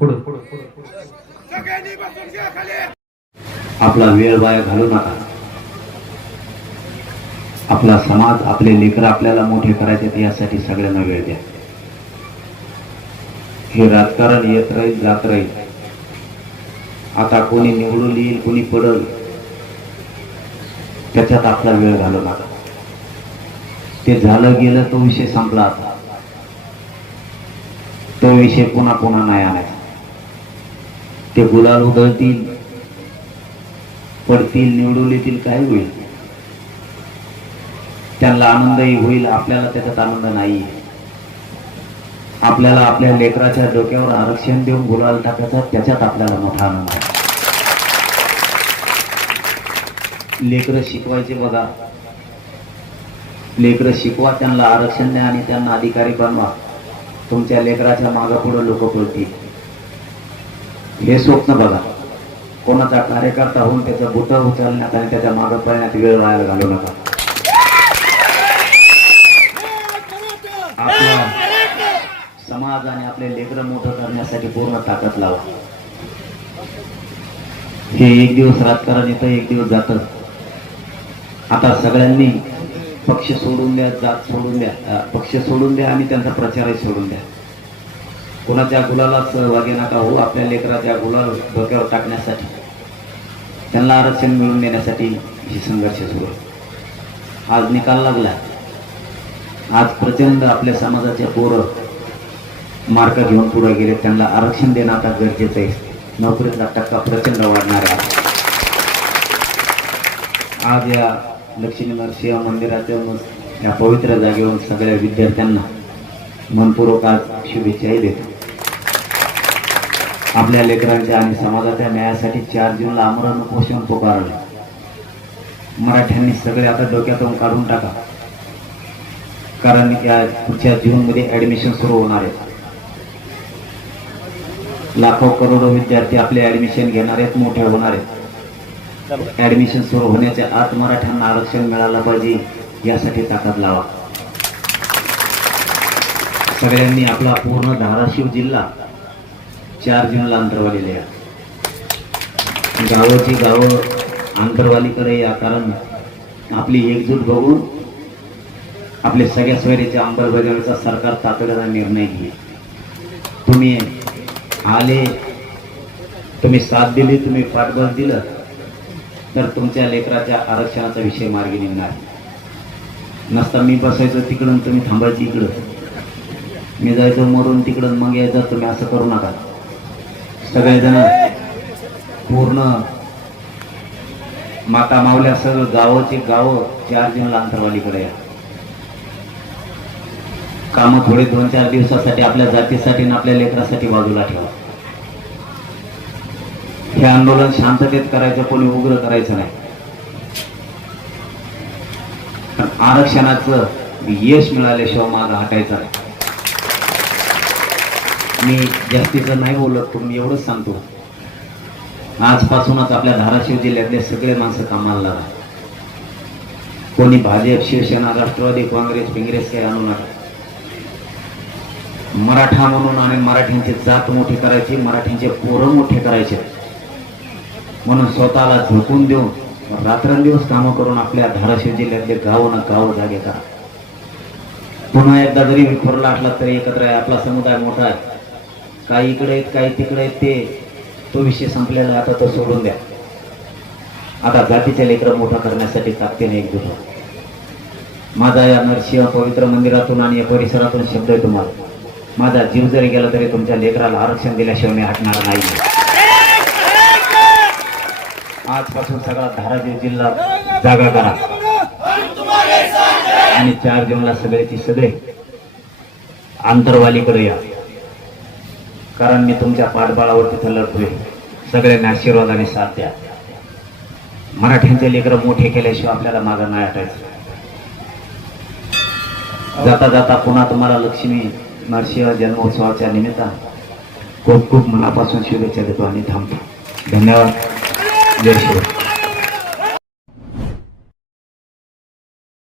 पुढं आपला वेळ वाया घालू नका. आपला समाज आपले लेकर आपल्याला मोठे करायचे यासाठी सगळ्यांना वेळ द्या. हे राजकारण येत राहील जात राहील. आता कोणी निवडून येईल कोणी पडल त्याच्यात आपला वेळ घालू नका. ते झालं गेलं तो विषय संपला आता. विषय पुन्हा पुन्हा नाही आणायचा. ते गुलाल उधळतील पडतील निवडून येतील काय होईल? त्यांना आनंदही होईल आपल्याला त्याच्यात आनंद नाही आपल्याला आपल्या लेकराच्या डोक्यावर आरक्षण देऊन गुलाल टाकायचा त्याच्यात आपल्याला मोठा आनंद आहे. लेकरं शिकवायचे बघा. लेकरं शिकवा त्यांना आरक्षण द्या आणि त्यांना अधिकारी बनवा. तुमच्या लेकराच्या मागं पुढे लोक पळतील. हे स्वप्न बघा. कोणाचा कार्यकर्ता होऊन त्याचं बुट उचलण्यात आणि त्याच्या मागं पळण्यात वेळ व्हायला घालू नका. आपला समाज आणि आपले लेकरं मोठं करण्यासाठी पूर्ण ताकद लावा. हे एक दिवस राजकारण येतं एक दिवस जातं. आता सगळ्यांनी पक्ष सोडून द्या जात सोडून द्या पक्ष सोडून द्या आणि त्यांचा प्रचारही सोडून द्या. कोणाच्या गुलाला सहभागी नका हो आपल्या लेकराच्या गुला डोक्यावर टाकण्यासाठी. त्यांना आरक्षण मिळवून देण्यासाठी ही संघर्ष सुरू आहे. आज निकाल लागला. आज प्रचंड आपल्या समाजाच्या पोरं मार्क घेऊन पुढे गेले. त्यांना आरक्षण देणं आता गरजेचं आहे. नोकरीचा टक्का प्रचंड वाढणार आहे. आज या लक्ष्मी नरसिंह मंदिराच्या या पवित्र जागेवरून सगळ्या विद्यार्थ्यांना मनपूर्वक आज शुभेच्छाही देतो. आपल्या लेकरांच्या आणि समाजाच्या न्यायासाठी चार जूनला आमरण उपोषण पुकारले मराठ्यांनी सगळे आता डोक्यातून काढून टाका. कारण या पुढच्या जूनमध्ये ऍडमिशन सुरू होणार आहे. लाखो करोडो विद्यार्थी आपले ऍडमिशन घेणार आहेत मोठे होणार आहेत. ऍडमिशन सुरू होण्याच्या आत मराठ्यांना आरक्षण मिळालं पाहिजे यासाठी ताकद लावा. सगळ्यांनी आपला पूर्ण धाराशिव जिल्हा चार जूनला अंतरवाली या. गावाची गावं अंतरवालीकडे या कारण आपली एकजूट बघून आपले सगळ्या सोयरीच्या अंमलबजावणीचा सरकार तातडीचा निर्णय घे तुम्ही आले तुम्ही साथ दिली तुम्ही पाठबळ दिलं तर तुमच्या लेकराच्या आरक्षणाचा विषय मार्गी निघणार. नसता मी बसायचो तिकडून तुम्ही थांबायची इकडं. मी जायचो मरून तिकडून मग यायचं तुम्ही असं करू नका. सगळेजण पूर्ण माता मावल्या सगळं गावाची गावं चार जूनला अंतरवालीकडे या. कामं थोडे दोन चार दिवसासाठी आपल्या जातीसाठी आणि आपल्या लेकरासाठी बाजूला ठेवा. हे आंदोलन शांततेत करायचं कोणी उग्र करायचं नाही. पण आरक्षणाचं यश मिळाल्याशिवाय माझा हटायचा नाही. मी जास्तीचं नाही बोलत पण मी एवढंच सांगतो. आजपासूनच आपल्या धाराशिव जिल्ह्यातले सगळे माणसं कामाला लागा कोणी भाजप शिवसेना राष्ट्रवादी काँग्रेस पिंग्रेस काही आणू नका. मराठा म्हणून आणि मराठ्यांची जात मोठी करायची मराठ्यांचे पोरं मोठे करायचे. म्हणून स्वतःला झोपून देऊन रात्रंदिवस कामं करून आपल्या धाराशिव जिल्ह्यातले गाव ना गाव जागे करा. पुन्हा एकदा जरी विखुरला असला तरी एकत्र आहे. आपला समुदाय मोठा आहे. काही इकडे आहेत काही तिकडे आहेत ते तो विषय संपलेला आता तो सोडून द्या. आता जातीचे लेकरं मोठा करण्यासाठी ताकदीने एकजूट व्हा. माझा या नरसिंह पवित्र मंदिरातून आणि या परिसरातून शब्द आहे तुम्हाला. माझा जीव जरी गेला तरी तुमच्या लेकराला आरक्षण दिल्याशिवाय मी हटणार नाही. आजपासून सगळा धाराशिव जिल्हा जागा करा आणि चार जूनला सगळ्याची सगळे आंतरवालीकडे या कारण मी तुमच्या पाठबळावर तिथं लढतोय सगळ्यांनी आशीर्वाद आणि साथ द्या. मराठ्यांचे लेकरं मोठे केल्याशिवाय आपल्याला मागं नाही हटायचं. जाता जाता पुन्हा तुम्हाला लक्ष्मी नरसिंह जन्मोत्सवाच्या निमित्तानं खूप खूप मनापासून शुभेच्छा देतो आणि थांबतो. धन्यवाद. 认识